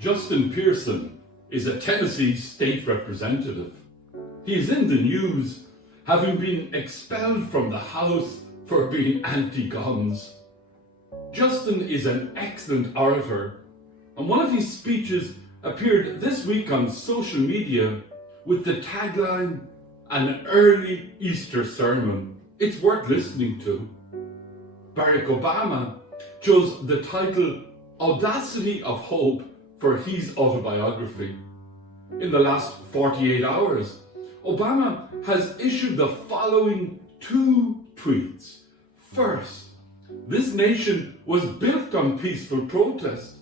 Justin Pearson is a Tennessee state representative. He is in the news, having been expelled from the House for being anti-guns. Justin is an excellent orator, and one of his speeches appeared this week on social media with the tagline, "An early Easter sermon." It's worth listening to. Barack Obama chose the title "Audacity of Hope" for his autobiography. In the last 48 hours, Obama has issued the following two tweets. First, this nation was built on peaceful protest.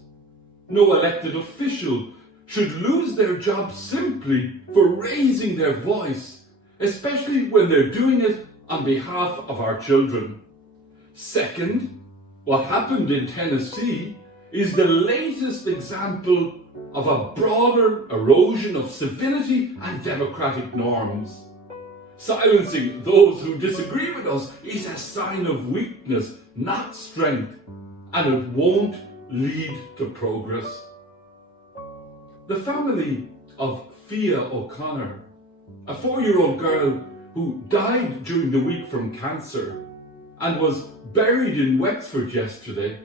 No elected official should lose their job simply for raising their voice, especially when they're doing it on behalf of our children. Second, what happened in Tennessee is the latest example of a broader erosion of civility and democratic norms. Silencing those who disagree with us is a sign of weakness, not strength, and it won't lead to progress. The family of Fia O'Connor, a 4-year-old girl who died during the week from cancer and was buried in Wexford yesterday,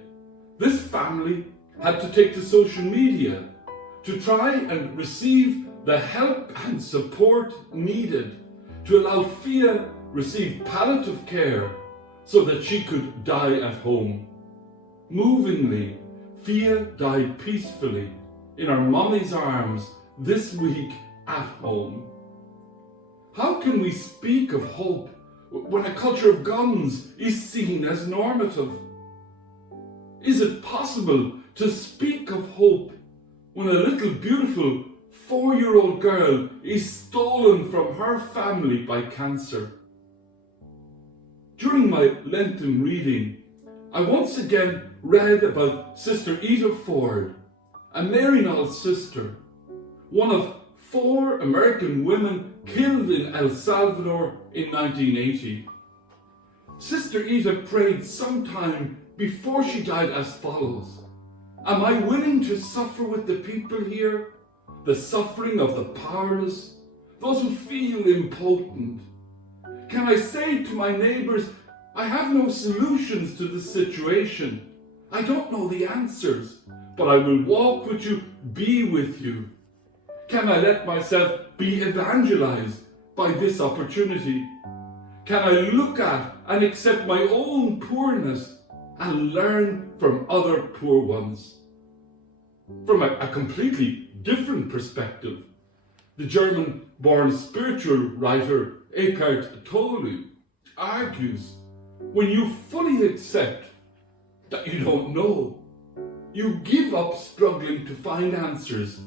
this family had to take to social media to try and receive the help and support needed to allow Fia receive palliative care so that she could die at home. Movingly, Fia died peacefully in her mommy's arms this week at home. How can we speak of hope when a culture of guns is seen as normative? Is it possible to speak of hope when a little beautiful 4-year-old girl is stolen from her family by cancer? During my Lenten reading, I once again read about Sister Ita Ford, a Maryknoll sister, one of 4 American women killed in El Salvador in 1980. Sister Ita prayed sometime before she died as follows: "Am I willing to suffer with the people here? The suffering of the powerless, those who feel impotent? Can I say to my neighbors, I have no solutions to this situation. I don't know the answers, but I will walk with you, be with you. Can I let myself be evangelized by this opportunity? Can I look at and accept my own poorness and learn from other poor ones?" From a completely different perspective, the German-born spiritual writer Eckhart Tolle argues, when you fully accept that you don't know, you give up struggling to find answers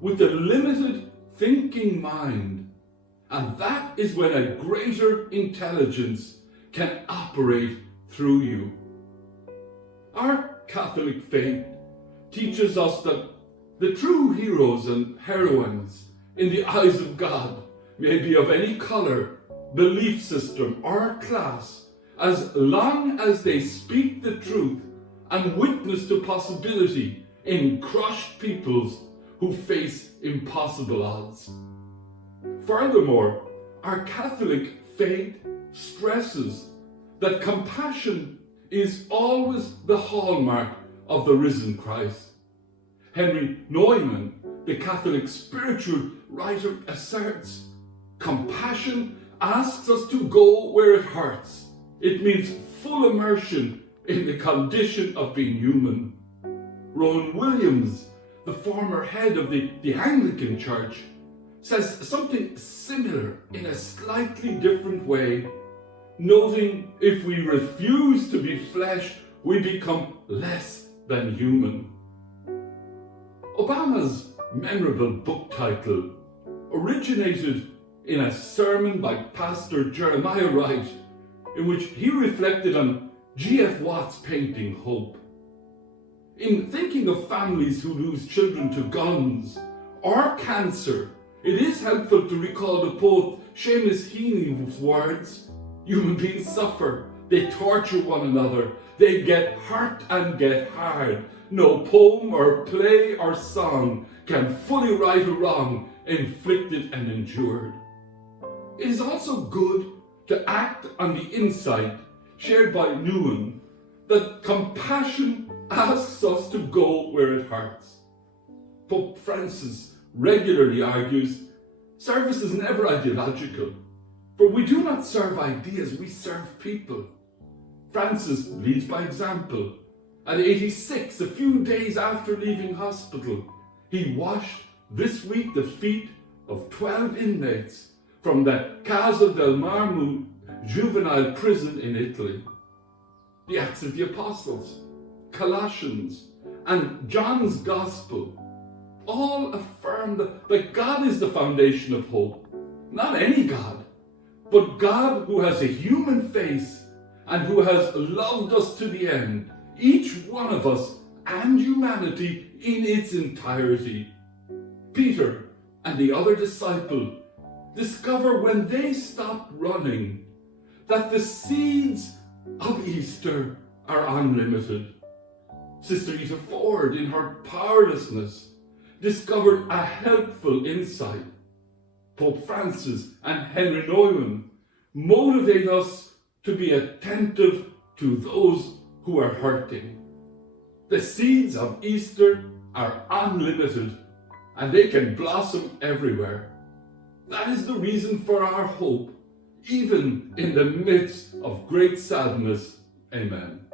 with a limited thinking mind, and that is when a greater intelligence can operate through you. Our Catholic faith teaches us that the true heroes and heroines in the eyes of God may be of any colour, belief system or class, as long as they speak the truth and witness to possibility in crushed peoples who face impossible odds. Furthermore, our Catholic faith stresses that compassion is always the hallmark of the risen Christ. Henry Neumann, the Catholic spiritual writer, asserts, "Compassion asks us to go where it hurts. It means full immersion in the condition of being human." Rowan Williams, the former head of the Anglican Church, says something similar in a slightly different way, noting if we refuse to be flesh, we become less than human. Obama's memorable book title originated in a sermon by Pastor Jeremiah Wright, in which he reflected on G.F. Watts' painting Hope. In thinking of families who lose children to guns or cancer, it is helpful to recall the poet Seamus Heaney's words, "Human beings suffer, they torture one another, they get hurt and get hard, No poem or play or song can fully right a wrong inflicted and endured. It is also good to act on the insight shared by Nguyen that compassion asks us to go where it hurts. Pope Francis regularly argues service is never ideological, for we do not serve ideas, we serve people. Francis leads by example. At 86, a few days after leaving hospital, he washed this week the feet of 12 inmates from the Casa del Marmo juvenile prison in Italy. The Acts of the Apostles, Colossians, and John's Gospel all affirm that God is the foundation of hope. Not any God, but God who has a human face and who has loved us to the end, each one of us and humanity in its entirety. Peter and the other disciple discover when they stop running that the seeds of Easter are unlimited. Sister Ita Ford, in her powerlessness, discovered a helpful insight. Pope Francis and Henry Nouwen motivate us to be attentive to those who are hurting. The seeds of Easter are unlimited and they can blossom everywhere. That is the reason for our hope, even in the midst of great sadness. Amen.